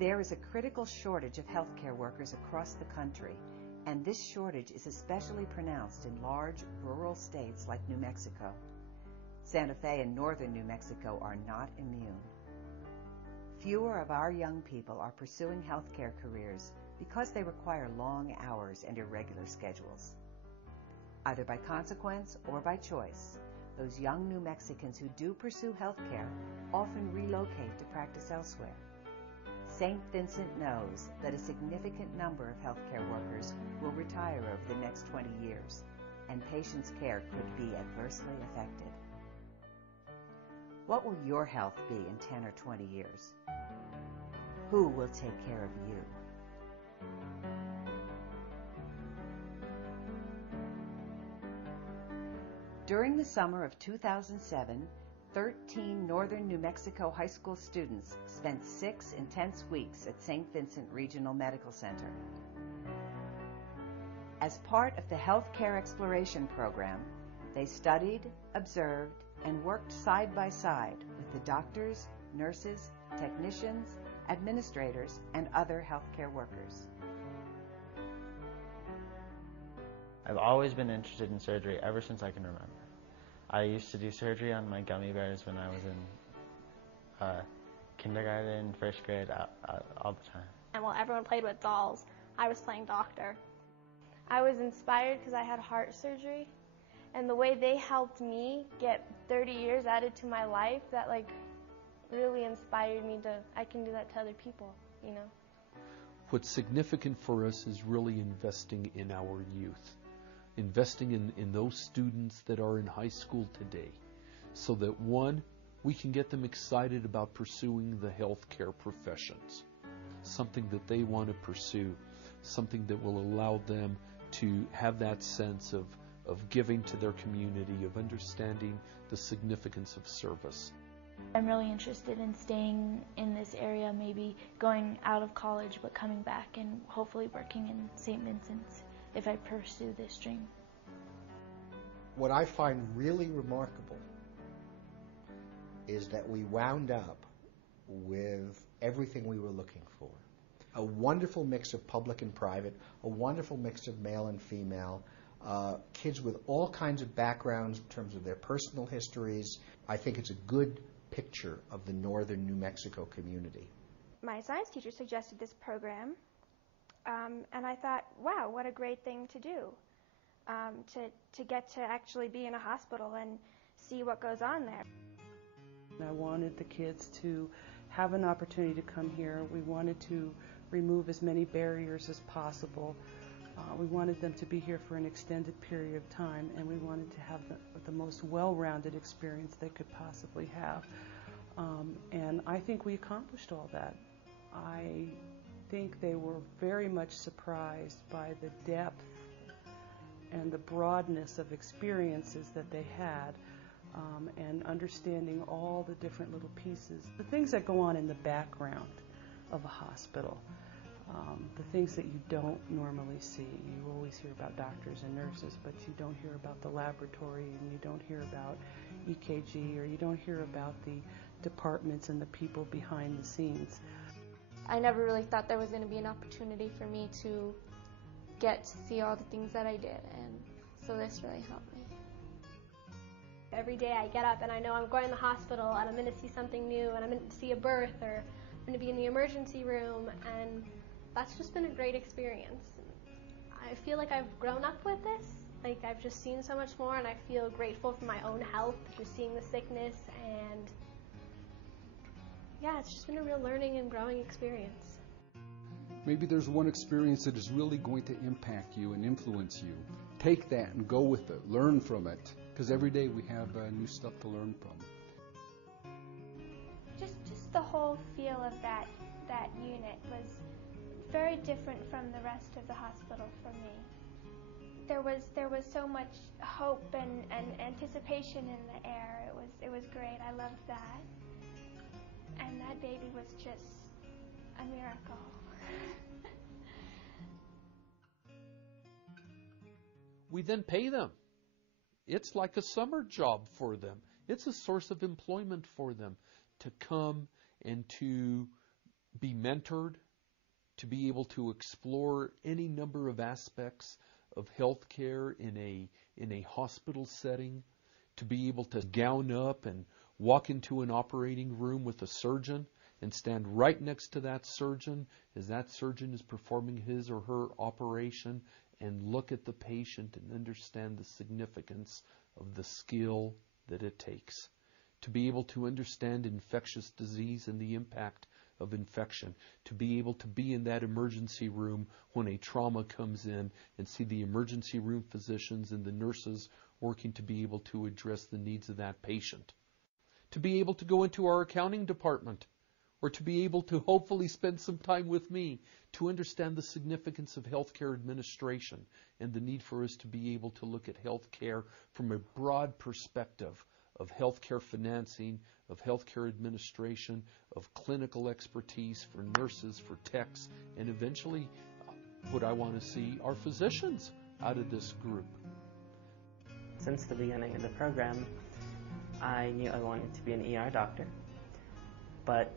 There is a critical shortage of healthcare workers across the country, and this shortage is especially pronounced in large rural states like New Mexico. Santa Fe and northern New Mexico are not immune. Fewer of our young people are pursuing healthcare careers because they require long hours and irregular schedules. Either by consequence or by choice, those young New Mexicans who do pursue healthcare often relocate to practice elsewhere. St. Vincent knows that a significant number of healthcare workers will retire over the next 20 years, and patients' care could be adversely affected. What will your health be in 10 or 20 years? Who will take care of you? During the summer of 2007, 13 northern New Mexico high school students spent 6 intense weeks at St. Vincent Regional Medical Center. As part of the Healthcare Exploration Program, they studied, observed, and worked side by side with the doctors, nurses, technicians, administrators, and other healthcare workers. I've always been interested in surgery ever since I can remember. I used to do surgery on my gummy bears when I was in kindergarten, first grade, all the time. And while everyone played with dolls, I was playing doctor. I was inspired because I had heart surgery, and the way they helped me get 30 years added to my life, that really inspired me to, I can do that to other people, you know. What's significant for us is really investing in our youth, investing in those students that are in high school today, so that one, we can get them excited about pursuing the healthcare professions, something that they want to pursue, something that will allow them to have that sense of giving to their community, of understanding the significance of service. I'm really interested in staying in this area, maybe going out of college but coming back and hopefully working in St. Vincent's if I pursue this dream. What I find really remarkable is that we wound up with everything we were looking for. A wonderful mix of public and private, a wonderful mix of male and female, kids with all kinds of backgrounds in terms of their personal histories. I think it's a good picture of the northern New Mexico community. My science teacher suggested this program, and I thought, wow, what a great thing to do, to get to actually be in a hospital and see what goes on there. I wanted the kids to have an opportunity to come here. We wanted to remove as many barriers as possible. We wanted them to be here for an extended period of time, and we wanted to have the most well-rounded experience they could possibly have. And I think we accomplished all that. I think they were very much surprised by the depth and the broadness of experiences that they had, and understanding all the different little pieces, the things that go on in the background of a hospital. The things that you don't normally see. You always hear about doctors and nurses, but you don't hear about the laboratory, and you don't hear about EKG, or you don't hear about the departments and the people behind the scenes. I never really thought there was going to be an opportunity for me to get to see all the things that I did, and so this really helped me. Every day I get up and I know I'm going to the hospital and I'm going to see something new, and I'm going to see a birth, or I'm going to be in the emergency room, and that's just been a great experience. I feel like I've grown up with this. Like, I've just seen so much more, and I feel grateful for my own health, just seeing the sickness, and yeah, it's just been a real learning and growing experience. Maybe there's one experience that is really going to impact you and influence you. Take that and go with it, learn from it, because every day we have new stuff to learn from. Just the whole feel of that unit was very different from the rest of the hospital for me. There was so much hope and anticipation in the air. It was great. I loved that. And that baby was just a miracle. We then pay them. It's like a summer job for them. It's a source of employment for them to come and to be mentored, to be able to explore any number of aspects of healthcare in a hospital setting, to be able to gown up and walk into an operating room with a surgeon and stand right next to that surgeon as that surgeon is performing his or her operation and look at the patient and understand the significance of the skill that it takes. To be able to understand infectious disease and the impact of infection. To be able to be in that emergency room when a trauma comes in and see the emergency room physicians and the nurses working to be able to address the needs of that patient. To be able to go into our accounting department, or to be able to hopefully spend some time with me to understand the significance of healthcare administration and the need for us to be able to look at healthcare from a broad perspective of healthcare financing, of healthcare administration, of clinical expertise for nurses, for techs, and eventually what I want to see are physicians out of this group. Since the beginning of the program, I knew I wanted to be an ER doctor, but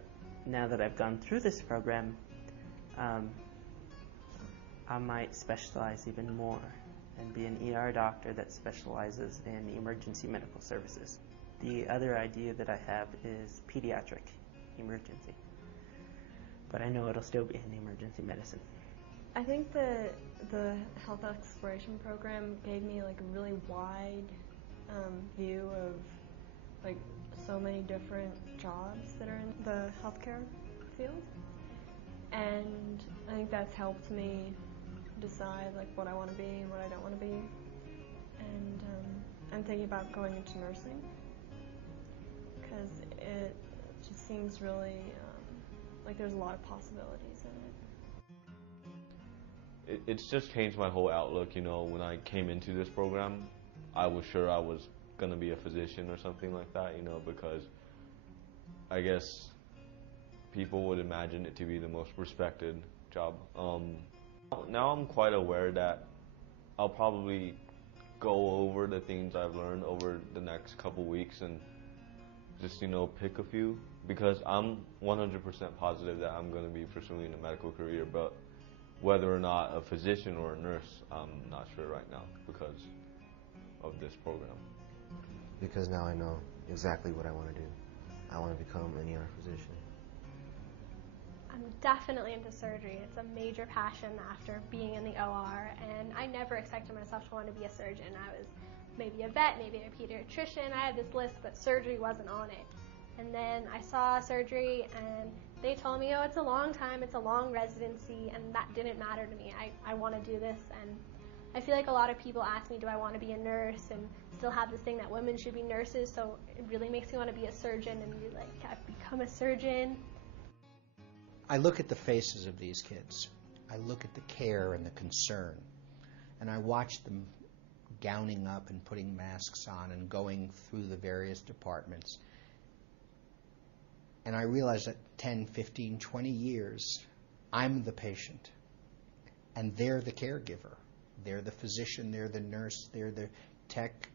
now that I've gone through this program, I might specialize even more and be an ER doctor that specializes in emergency medical services. The other idea that I have is pediatric emergency, but I know it'll still be in emergency medicine. I think the health exploration program gave me like a really wide view of like so many different jobs that are in the healthcare field, and I think that's helped me decide like what I want to be and what I don't want to be. And I'm thinking about going into nursing because it just seems really like there's a lot of possibilities in it. It's just changed my whole outlook. You know, when I came into this program, I was sure I was going to be a physician or something like that, you know, because I guess people would imagine it to be the most respected job. Now I'm quite aware that I'll probably go over the things I've learned over the next couple weeks and just, you know, pick a few, because I'm 100% positive that I'm going to be pursuing a medical career, but whether or not a physician or a nurse, I'm not sure right now because of this program. Because now I know exactly what I want to do. I want to become an ER physician. I'm definitely into surgery. It's a major passion after being in the OR, and I never expected myself to want to be a surgeon. I was maybe a vet, maybe a pediatrician. I had this list, but surgery wasn't on it. And then I saw surgery, and they told me, oh, it's a long time, it's a long residency, and that didn't matter to me. I want to do this, and I feel like a lot of people ask me, do I want to be a nurse, and still have this thing that women should be nurses, so it really makes me want to be a surgeon and be like, I've become a surgeon. I look at the faces of these kids. I look at the care and the concern, and I watch them gowning up and putting masks on and going through the various departments. And I realize that 10, 15, 20 years, I'm the patient, and they're the caregiver. They're the physician, they're the nurse, they're the tech,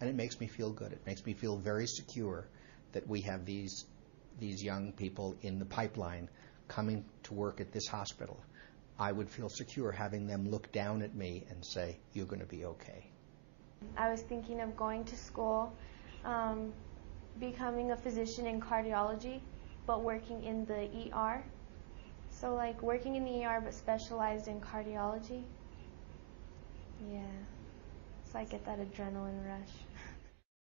and it makes me feel good. It makes me feel very secure that we have these young people in the pipeline coming to work at this hospital. I would feel secure having them look down at me and say, you're going to be okay. I was thinking of going to school, becoming a physician in cardiology, but working in the ER. So like working in the ER but specialized in cardiology. Yeah, so I get that adrenaline rush.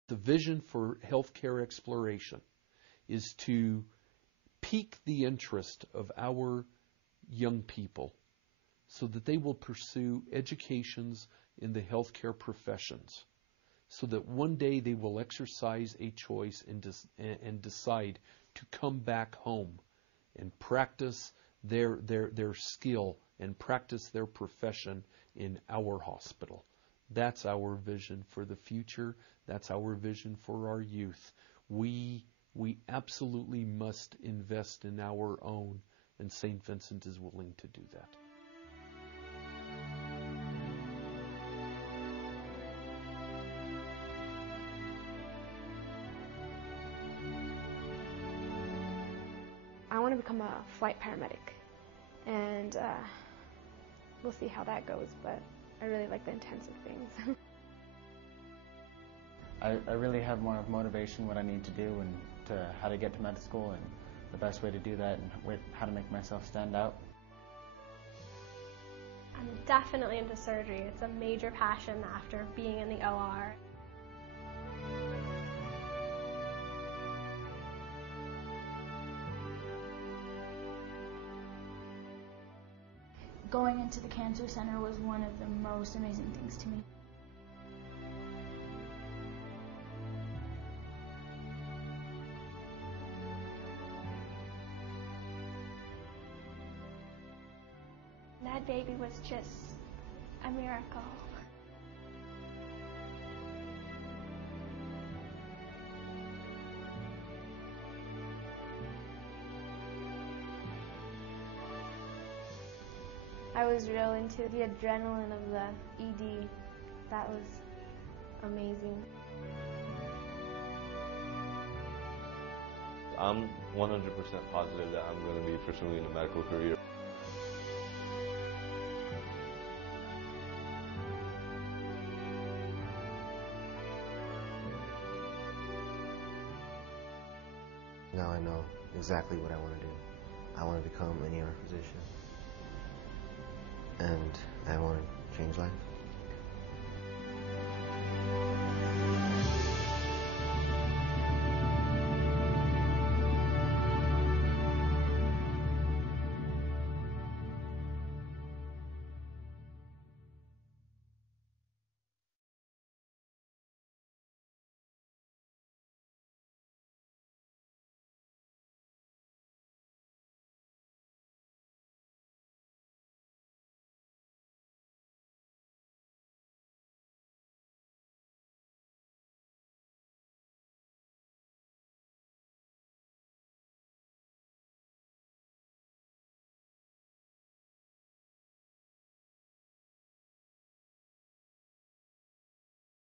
The vision for healthcare exploration is to pique the interest of our young people so that they will pursue educations in the healthcare professions, so that one day they will exercise a choice and decide to come back home and practice their skill and practice their profession in our hospital. That's our vision for the future. That's our vision for our youth. We absolutely must invest in our own, and St. Vincent is willing to do that. want to become a flight paramedic, and we'll see how that goes, but I really like the intensive things. I really have more motivation what I need to do and how to get to med school and the best way to do that and how to make myself stand out. I'm definitely into surgery. It's a major passion after being in the OR. Going into the cancer center was one of the most amazing things to me. That baby was just a miracle. I was real into the adrenaline of the ED. That was amazing. I'm 100% positive that I'm going to be pursuing a medical career. Now I know exactly what I want to do. I want to become an ER physician. And I want to change lives.